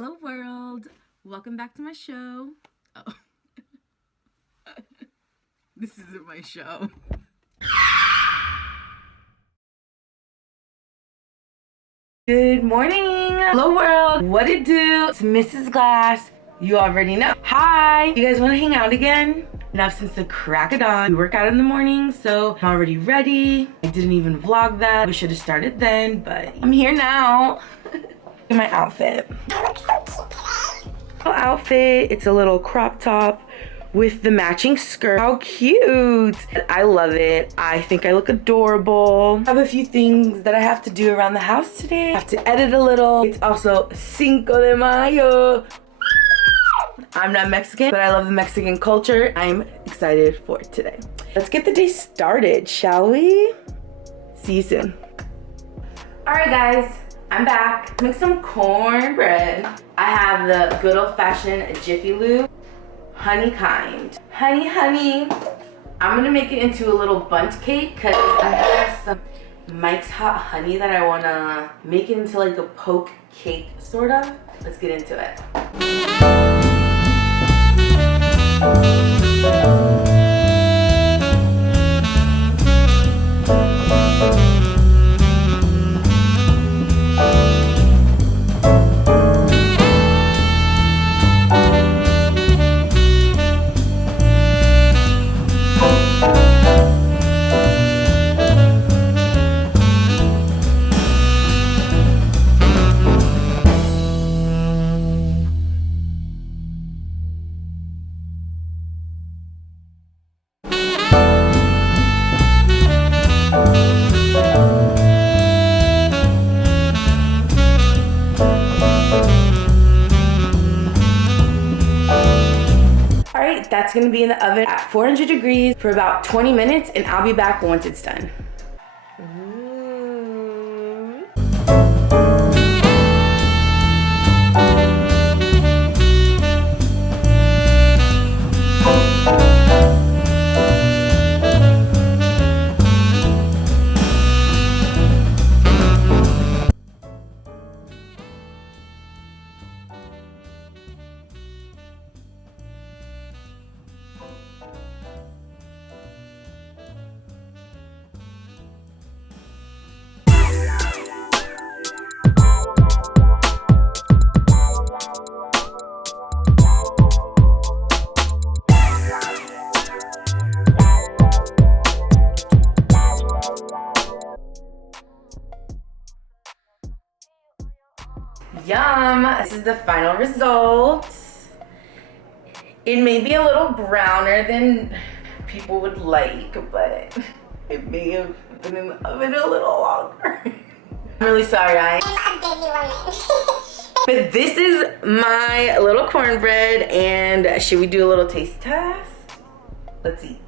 Hello world, welcome back to my show. Oh. This isn't my show. Good morning. Hello world, what it do? It's Mrs. Glass. You already know. Hi, you guys want to hang out again? Now since the crack of dawn, we work out in the morning, so I'm already ready. I didn't even vlog that. We should have started then, but I'm here now. My outfit. Outfit, it's a little crop top with the matching skirt. How cute! I love it. I think I look adorable. I have a few things that I have to do around the house today. I have to edit a little. It's also Cinco de Mayo. I'm not Mexican, but I love the Mexican culture. I'm excited for today. Let's get the day started, shall we? See you soon. All right, guys. I'm back. Make some cornbread. I have the good old-fashioned Jiffy Lube, honey kind. Honey. I'm gonna make it into a little bundt cake because I have some Mike's Hot Honey that I wanna make it into like a poke cake, sort of. Let's get into it. That's gonna be in the oven at 400 degrees for about 20 minutes, and I'll be back once it's done. Yum! This is the final result. It may be a little browner than people would like, but it may have been in the oven a little longer. I'm really sorry, guys. I'm a busy woman. But this is my little cornbread, and should we do a little taste test? Let's eat.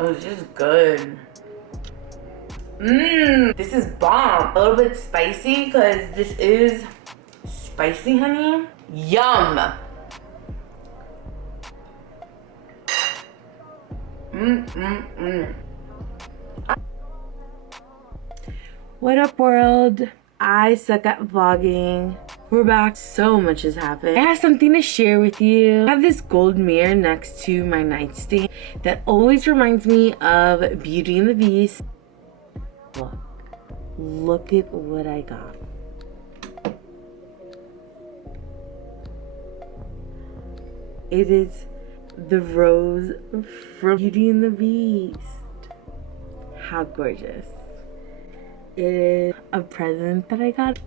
Oh, this is good. This is bomb. A little bit spicy because this is spicy honey. Yum. What up, world? I suck at vlogging. We're back. So much has happened. I have something to share with you. I have this gold mirror next to my nightstand that always reminds me of Beauty and the Beast. Look at what I got. It is the rose from Beauty and the Beast. How gorgeous. It is a present that I got.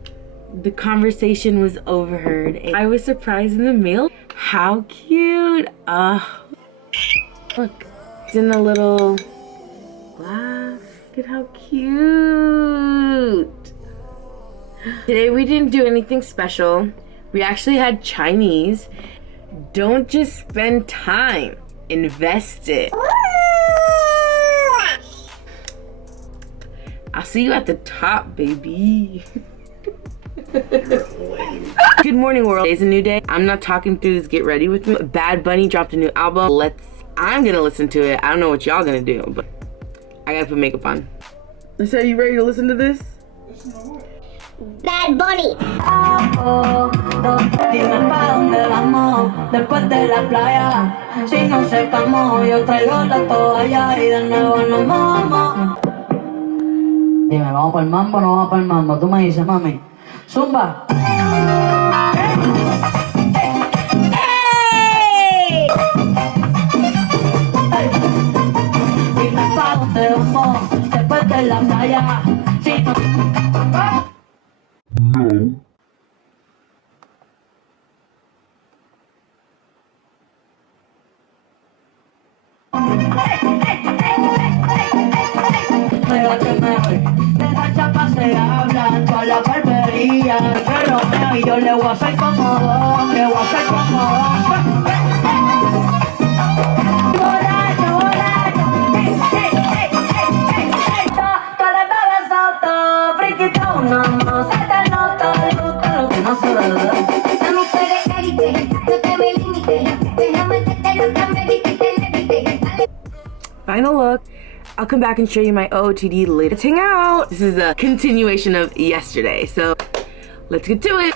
The conversation was overheard. I was surprised in the mail. How cute. Look, it's in a little glass. Look at how cute. Today we didn't do anything special. We actually had Chinese. Don't just spend time, invest it. I'll see you at the top, baby. Good morning, world. Today's a new day. I'm not talking through this. Get ready with me. Bad Bunny dropped a new album. I'm gonna listen to it. I don't know what y'all gonna do, but I gotta put makeup on. So are you ready to listen to this? Bad Bunny. Dime pa' dónde vamos después de la playa. Si no secamos, yo traigo la toalla y de nuevo nos mojamos. Dime, ¿vamos para el mambo o no vamos para el mambo? Tú me dices, mami. Zumba. Dime pa' dónde vamos después de la playa. Si no... Mira que me voy, de esa chapa se habla en toda la barbería. Pero y yo le voy a hacer como vos, le voy a hacer como vos. Borracho, borracho, tú eres bebesoto, friquito, no, se te nota, lo que no se ve. Mami, tú eres élite, no te me limites. Déjame que te lo cambie y que te levite. Final look. I'll come back and show you my OOTD later. Let's hang out. This is a continuation of yesterday, so let's get to it.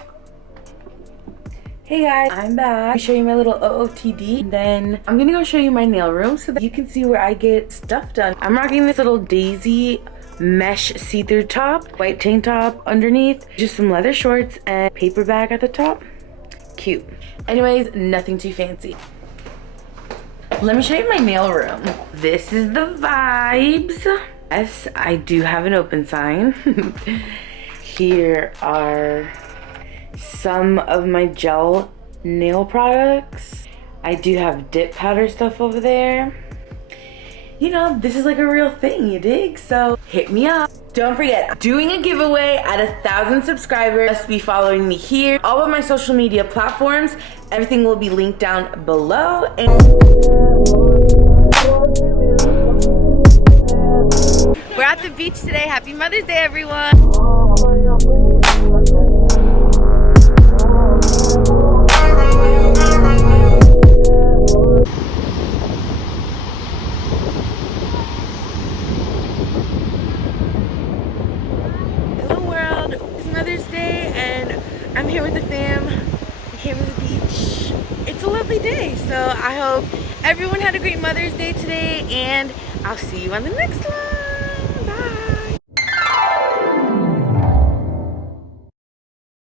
Hey guys, I'm back. I'll show you my little OOTD. Then I'm gonna go show you my nail room so that you can see where I get stuff done. I'm rocking this little daisy mesh see-through top, white tank top underneath, just some leather shorts and paper bag at the top. Cute. Anyways, nothing too fancy. Let me show you my nail room. This is the vibes. Yes, I do have an open sign. Here are some of my gel nail products. I do have dip powder stuff over there. You know, this is like a real thing, you dig? So hit me up. Don't forget, I'm doing a giveaway at 1,000 subscribers. Just be following me here. All of my social media platforms, everything will be linked down below. And we're at the beach today. Happy Mother's Day, everyone. Hello world, it's Mother's Day and I'm here with the fam. We came to the beach. It's a lovely day, so I hope everyone had a great Mother's Day today and I'll see you on the next one.